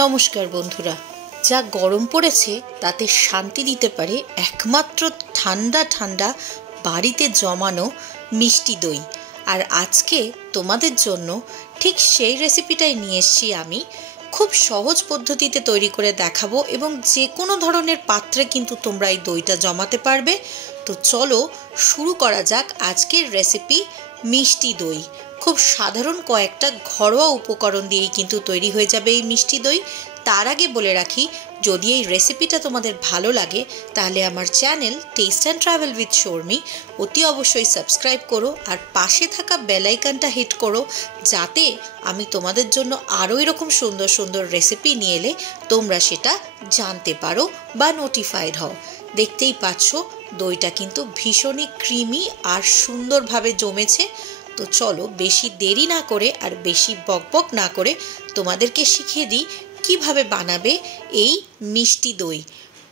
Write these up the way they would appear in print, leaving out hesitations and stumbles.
নমস্কার বন্ধুরা, যা গরম পড়েছে তাতে শান্তি দিতে পারে একমাত্র ঠান্ডা ঠান্ডা বাড়িতে জমানো মিষ্টি দই। আর আজকে তোমাদের জন্য ঠিক সেই রেসিপিটাই নিয়ে এসেছি। আমি খুব সহজ পদ্ধতিতে তৈরি করে দেখাবো এবং যে কোনো ধরনের পাত্রে কিন্তু তোমরা এই দইটা জমাতে পারবে। তো চলো শুরু করা যাক আজকের রেসিপি মিষ্টি দই। খুব সাধারণ কয়েকটা ঘরোয়া উপকরণ দিয়েই কিন্তু তৈরি হয়ে যাবে এই মিষ্টি দই। তার আগে বলে রাখি, যদি এই রেসিপিটা তোমাদের ভালো লাগে তাহলে আমার channel test and travel with Sharmi অতি অবশ্যই সাবস্ক্রাইব করো আর পাশে থাকা বেল আইকনটা হিট করো, যাতে আমি তোমাদের জন্য আরও এরকম সুন্দর সুন্দর রেসিপি নিয়ে এলে তোমরা সেটা জানতে পারো বা নোটিফাইড হও। দেখতেই পাচ্ছ দইটা কিন্তু ভীষণই ক্রিমি আর সুন্দরভাবে জমেছে। তো চলো বেশি দেরি না করে আর বেশি বকবক না করে তোমাদেরকে শিখিয়ে দিই কিভাবে বানাবে এই মিষ্টি দই।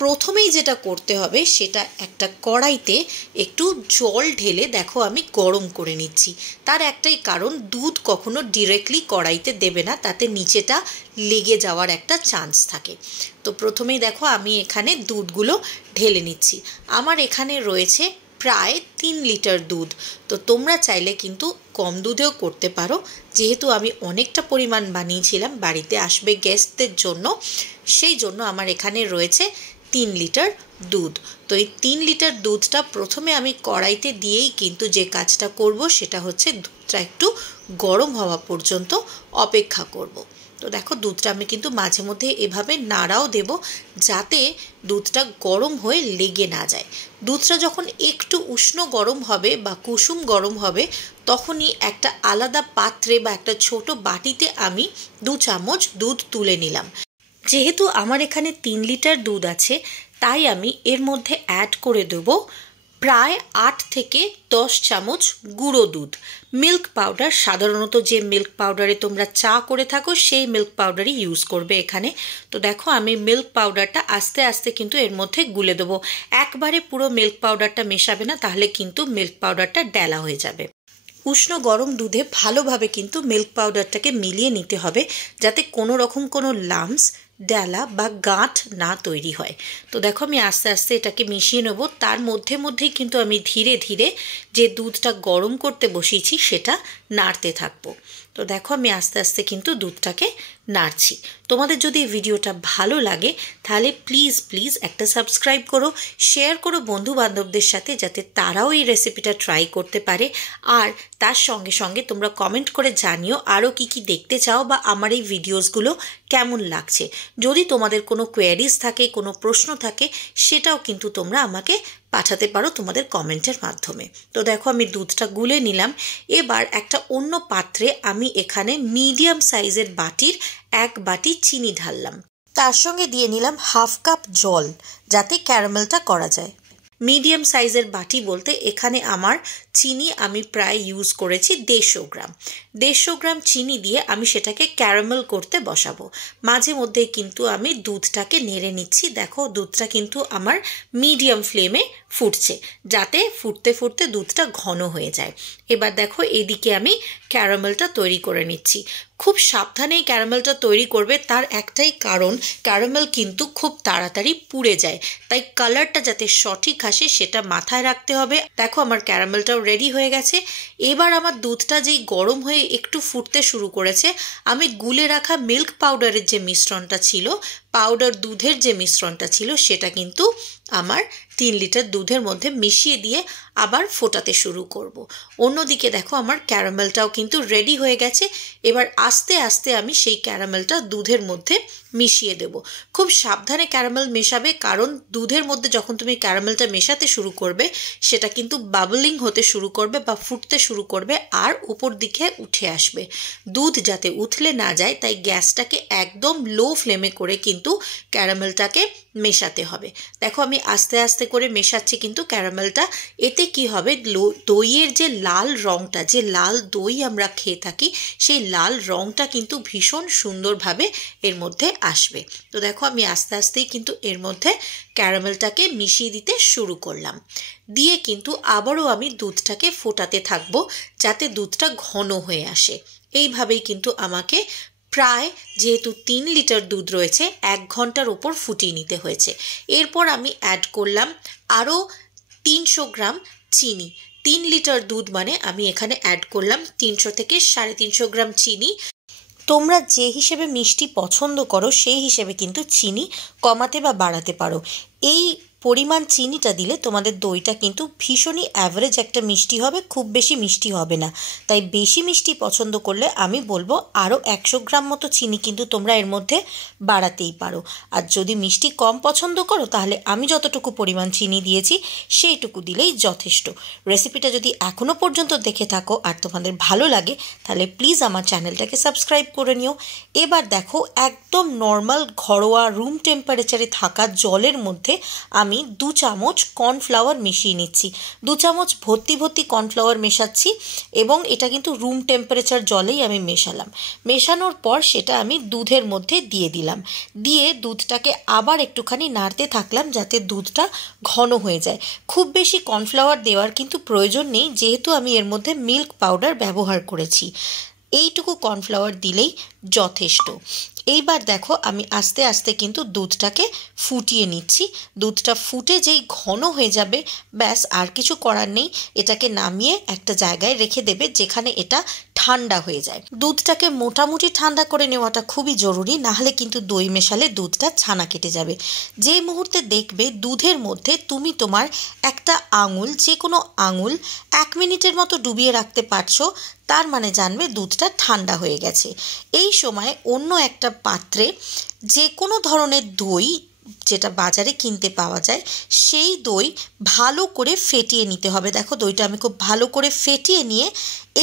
প্রথমেই যেটা করতে হবে সেটা একটা কড়াইতে একটু জল ঢেলে দেখো আমি গরম করে নিচ্ছি। তার একটাই কারণ, দুধ কখনো ডিরেক্টলি কড়াইতে দেবে না, তাতে নিচেটা লেগে যাওয়ার একটা চান্স থাকে। তো প্রথমেই দেখো আমি এখানে দুধগুলো ঢেলে নিচ্ছি। আমার এখানে রয়েছে প্রায় 3 লিটার দুধ। তো তোমরা চাইলে কিন্তু কম দুধেও করতে পারো, যেহেতু আমি অনেকটা পরিমাণ বানিয়েছিলাম বাড়িতে আসবে গেস্টদের জন্য, সেই জন্য আমার এখানে রয়েছে 3 লিটার দুধ। তো এই 3 লিটার দুধটা প্রথমে আমি কড়াইতে দিয়েই কিন্তু যে কাজটা করব সেটা হচ্ছে দুধটা একটু গরম হওয়া পর্যন্ত অপেক্ষা করব। তো দেখো দুধটা আমি কিন্তু মাঝে মধ্যে এভাবে নাড়াও দেব, যাতে দুধটা গরম হয়ে লেগে না যায়। দুধটা যখন একটু উষ্ণ গরম হবে বা কুসুম গরম হবে, তখনই একটা আলাদা পাত্রে বা একটা ছোট বাটিতে আমি 2 চামচ দুধ তুলে নিলাম। যেহেতু আমার এখানে 3 লিটার দুধ আছে, তাই আমি এর মধ্যে অ্যাড করে দেব প্রায় 8 থেকে 10 চামচ গুঁড়ো দুধ। মিল্ক পাউডার, সাধারণত যে মিল্ক পাউডারে তোমরা চা করে থাকো সেই মিল্ক পাউডারই ইউজ করবে এখানে। তো দেখো আমি মিল্ক পাউডারটা আস্তে আস্তে কিন্তু এর মধ্যে গুলে দেবো। একবারে পুরো মিল্ক পাউডারটা মেশাবে না, তাহলে কিন্তু মিল্ক পাউডারটা ডেলা হয়ে যাবে। উষ্ণ গরম দুধে ভালোভাবে কিন্তু মিল্ক পাউডারটাকে মিলিয়ে নিতে হবে, যাতে কোনো রকম কোনো লাম্পস, ডালা বা গাঁঠ না তৈরি হয়। তো দেখো আমি আস্তে আস্তে এটাকে মিশিয়ে নেব। তার মধ্যেই কিন্তু আমি ধীরে ধীরে যে দুধটা গরম করতে বসিয়েছি সেটা নাড়তে থাকবো। তো দেখো আমি আস্তে আস্তে কিন্তু দুধটাকে নাড়ছি। তোমাদের যদি ভিডিওটা ভালো লাগে তাহলে প্লিজ প্লিজ একটা সাবস্ক্রাইব করো, শেয়ার করো বন্ধু বান্ধবদের সাথে, যাতে তারাও এই রেসিপিটা ট্রাই করতে পারে। আর তার সঙ্গে সঙ্গে তোমরা কমেন্ট করে জানিও আরও কি কি দেখতে চাও বা আমার এই ভিডিওসগুলো কেমন লাগছে। যদি তোমাদের কোনো কোয়েরিজ থাকে, কোনো প্রশ্ন থাকে, সেটাও কিন্তু তোমরা আমাকে পাঠাতে পারো তোমাদের কমেন্টের মাধ্যমে। তো দেখো আমি দুধটা গুলে নিলাম। এবার একটা অন্য পাত্রে আমি এখানে মিডিয়াম সাইজের বাটির 1 বাটি চিনি ঢাললাম। তার সঙ্গে দিয়ে নিলাম হাফ কাপ জল, যাতে ক্যারামেলটা করা যায়। মিডিয়াম সাইজের বাটি বলতে এখানে আমার চিনি আমি প্রায় ইউজ করেছি 150 গ্রাম। 150 গ্রাম চিনি দিয়ে আমি সেটাকে ক্যারামেল করতে বসাবো। মাঝে মধ্যে কিন্তু আমি দুধটাকে নেড়ে নিচ্ছি। দেখো দুধটা কিন্তু আমার মিডিয়াম ফ্লেমে ফুটছে, যাতে ফুটতে ফুটতে দুধটা ঘন হয়ে যায়। এবার দেখো এদিকে আমি ক্যারামেলটা তৈরি করে নিচ্ছি। খুব সাবধানেই ক্যারামেলটা তৈরি করবে, তার একটাই কারণ, ক্যারামেল কিন্তু খুব তাড়াতাড়ি পুড়ে যায়, তাই কালারটা যাতে সঠিক আসে সেটা মাথায় রাখতে হবে। দেখো আমার ক্যারামেলটাও রেডি হয়ে গেছে। এবার আমার দুধটা যেই গরম হয়ে একটু ফুটতে শুরু করেছে, আমি গুলে রাখা মিল্ক পাউডারের যে মিশ্রণটা ছিল, পাউডার দুধের যে মিশ্রণটা ছিল, সেটা কিন্তু আমার 3 লিটার দুধের মধ্যে মিশিয়ে দিয়ে আবার ফোটাতে শুরু করব। অন্যদিকে দেখো আমার ক্যারামেলটাও কিন্তু রেডি হয়ে গেছে। এবার আস্তে আস্তে আমি সেই ক্যারামেলটা দুধের মধ্যে মিশিয়ে দেব। খুব সাবধানে ক্যারামেল মেশাবে, কারণ দুধের মধ্যে যখন তুমি ক্যারামেলটা মেশাতে শুরু করবে, সেটা কিন্তু বাবলিং হতে শুরু করবে বা ফুটতে শুরু করবে আর উপর দিকে উঠে আসবে। দুধ যাতে উথলে না যায়, তাই গ্যাসটাকে একদম লো ফ্লেমে করে কিন্তু ক্যারামেলটাকে মেশাতে হবে। দেখো আমি আস্তে আস্তে করে মেশাচ্ছি কিন্তু ক্যারামেলটা। এতে কি হবে, দইয়ের যে লাল রঙটা, যে লাল দই আমরা খেয়ে থাকি, সেই লাল রঙটা কিন্তু ভীষণ সুন্দরভাবে এর মধ্যে আসবে। তো দেখো আমি আস্তে আস্তেই কিন্তু এর মধ্যে ক্যারামেলটাকে মিশিয়ে দিতে শুরু করলাম। দিয়ে কিন্তু আবারও আমি দুধটাকে ফোটাতে থাকবো, যাতে দুধটা ঘন হয়ে আসে। এইভাবেই কিন্তু আমাকে প্রায় যেহেতু 3 লিটার দুধ রয়েছে 1 ঘন্টার ওপর ফুটিয়ে নিতে হয়েছে। এরপর আমি অ্যাড করলাম আরও 300 গ্রাম চিনি। 3 লিটার দুধ মানে আমি এখানে অ্যাড করলাম 300 থেকে 350 গ্রাম চিনি। তোমরা যে হিসেবে মিষ্টি পছন্দ করো সেই হিসেবে কিন্তু চিনি কমাতে বা বাড়াতে পারো। এই পরিমাণ চিনিটা দিলে তোমাদের দইটা কিন্তু ভীষণই অ্যাভারেজ একটা মিষ্টি হবে, খুব বেশি মিষ্টি হবে না। তাই বেশি মিষ্টি পছন্দ করলে আমি বলবো আরও 100 গ্রাম মতো চিনি কিন্তু তোমরা এর মধ্যে বাড়াতেই পারো। আর যদি মিষ্টি কম পছন্দ করো তাহলে আমি যতটুকু পরিমাণ চিনি দিয়েছি সেইটুকু দিলেই যথেষ্ট। রেসিপিটা যদি এখনও পর্যন্ত দেখে থাকো আর তোমাদের ভালো লাগে তাহলে প্লিজ আমার চ্যানেলটাকে সাবস্ক্রাইব করে নিও। এবার দেখো একদম নর্মাল ঘরোয়া রুম টেম্পারেচারে থাকা জলের মধ্যে আমি 2 চামচ কর্নফ্লাওয়ার মিশিয়ে নিচ্ছি। 2 চামচ ভর্তি ভর্তি কর্নফ্লাওয়ার মেশাচ্ছি এবং এটা কিন্তু রুম টেম্পারেচার জলেই আমি মেশালাম। মেশানোর পর সেটা আমি দুধের মধ্যে দিয়ে দিলাম। দিয়ে দুধটাকে আবার একটুখানি নাড়তে থাকলাম যাতে দুধটা ঘন হয়ে যায়। খুব বেশি কর্নফ্লাওয়ার দেওয়ার কিন্তু প্রয়োজন নেই, যেহেতু আমি এর মধ্যে মিল্ক পাউডার ব্যবহার করেছি। এইটুকু কর্নফ্লাওয়ার দিলেই যথেষ্ট। এইবার দেখো আমি আস্তে আস্তে কিন্তু দুধটাকে ফুটিয়ে নিচ্ছি। দুধটা ফুটে যেই ঘন হয়ে যাবে ব্যাস আর কিছু করার নেই, এটাকে নামিয়ে একটা জায়গায় রেখে দেবে যেখানে এটা ঠান্ডা হয়ে যায়। দুধটাকে মোটামুটি ঠান্ডা করে নেওয়াটা খুবই জরুরি, নাহলে কিন্তু দই মেশালে দুধটা ছানা কেটে যাবে। যে মুহূর্তে দেখবে দুধের মধ্যে তুমি তোমার একটা আঙুল, যে কোনো আঙুল 1 মিনিটের মতো ডুবিয়ে রাখতে পারছো, তার মানে জানবে দুধটা ঠান্ডা হয়ে গেছে। এই সময় অন্য একটা পাত্রে যে কোনো ধরনের দই যেটা বাজারে কিনতে পাওয়া যায় সেই দই ভালো করে ফেটিয়ে নিতে হবে। দেখো দইটা আমি খুব ভালো করে ফেটিয়ে নিয়ে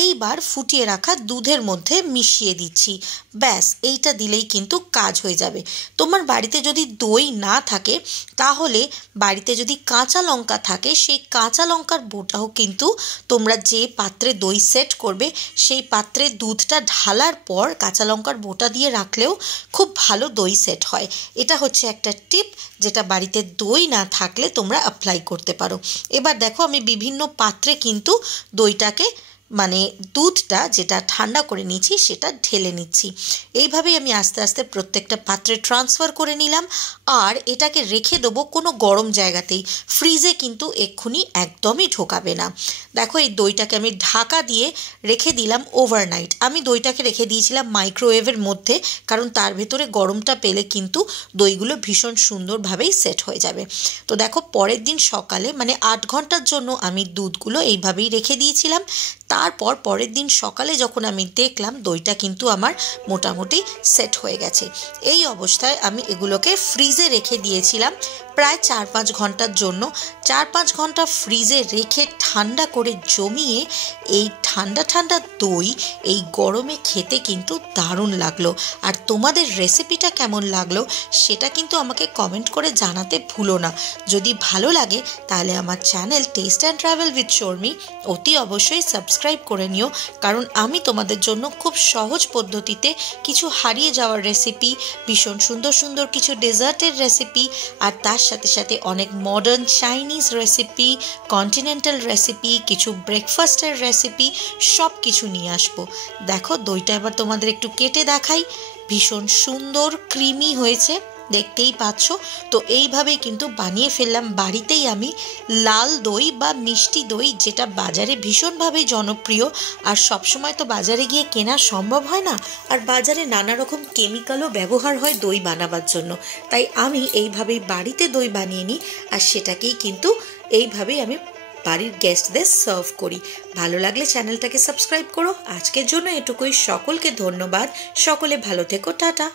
এইবার ফুটিয়ে রাখা দুধের মধ্যে মিশিয়ে দিচ্ছি। ব্যাস এইটা দিলেই কিন্তু কাজ হয়ে যাবে। তোমার বাড়িতে যদি দই না থাকে তাহলে বাড়িতে যদি কাঁচা লঙ্কা থাকে সেই কাঁচা লঙ্কার বোটাও কিন্তু তোমরা যে পাত্রে দই সেট করবে সেই পাত্রে দুধটা ঢালার পর কাঁচা লঙ্কার বোটা দিয়ে রাখলেও খুব ভালো দই সেট হয়। এটা হচ্ছে একটা টিপ যেটা বাড়িতে দই না থাকলে তোমরা অ্যাপ্লাই করতে পারো। এবার দেখো আমি বিভিন্ন পাত্রে কিন্তু দইটাকে মানে দুধটা যেটা ঠান্ডা করে নিয়েছি সেটা ঢেলে নিচ্ছি। এইভাবেই আমি আস্তে আস্তে প্রত্যেকটা পাত্রে ট্রান্সফার করে নিলাম। আর এটাকে রেখে দেবো কোনো গরম জায়গাতেই, ফ্রিজে কিন্তু এক্ষুনি একদমই ঢোকাবে না। দেখো এই দইটাকে আমি ঢাকা দিয়ে রেখে দিলাম ওভারনাইট। আমি দইটাকে রেখে দিয়েছিলাম মাইক্রোওয়েভের মধ্যে, কারণ তার ভেতরে গরমটা পেলে কিন্তু দইগুলো ভীষণ সুন্দরভাবেই সেট হয়ে যাবে। তো দেখো পরের দিন সকালে মানে 8 ঘন্টার জন্য আমি দুধগুলো এইভাবেই রেখে দিয়েছিলাম। তারপর পরের দিন সকালে যখন আমি দেখলাম দইটা কিন্তু আমার মোটামুটি সেট হয়ে গেছে। এই অবস্থায় আমি এগুলোকে ফ্রিজে রেখে দিয়েছিলাম প্রায় 4-5 ঘন্টার জন্য। 4-5 ঘন্টা ফ্রিজে রেখে ঠান্ডা করে জমিয়ে এই ঠান্ডা ঠান্ডা দই এই গরমে খেতে কিন্তু দারুণ লাগলো। আর তোমাদের রেসিপিটা কেমন লাগলো সেটা কিন্তু আমাকে কমেন্ট করে জানাতে ভুলো না। যদি ভালো লাগে তাহলে আমার channel test and travel with Sharmi অতি অবশ্যই সাবস্ক্রাইব করে নিও, কারণ আমি তোমাদের জন্য খুব সহজ পদ্ধতিতে কিছু হারিয়ে যাওয়ার রেসিপি, ভীষণ সুন্দর সুন্দর কিছু ডেজার্টের রেসিপি, আর তার সাথে সাথে অনেক modern Chinese recipe, continental recipe, কিছু ব্রেকফাস্টের রেসিপি সব কিছু নিয়ে আসবো। দেখো দইটা এবার তোমাদের একটু কেটে দেখাই, ভীষণ সুন্দর ক্রিমি হয়েছে, দেখতেই পাচ্ছ। তো এইভাবেই কিন্তু বানিয়ে ফেললাম বাড়িতেই আমি লাল দই বা মিষ্টি দই, যেটা বাজারে ভীষণভাবেই জনপ্রিয়। আর সবসময় তো বাজারে গিয়ে কেনা সম্ভব হয় না, আর বাজারে নানা রকম কেমিক্যালও ব্যবহার হয় দই বানাবার জন্য। তাই আমি এইভাবেই বাড়িতে দই বানিয়ে নিই, আর সেটাকেই কিন্তু এইভাবেই আমি বাড়ির গেস্টদের সার্ভ করি। ভালো লাগলে চ্যানেলটাকে সাবস্ক্রাইব করো। আজকের জন্য এটুকুই, সকলকে ধন্যবাদ, সকলে ভালো থেকো, টাটা।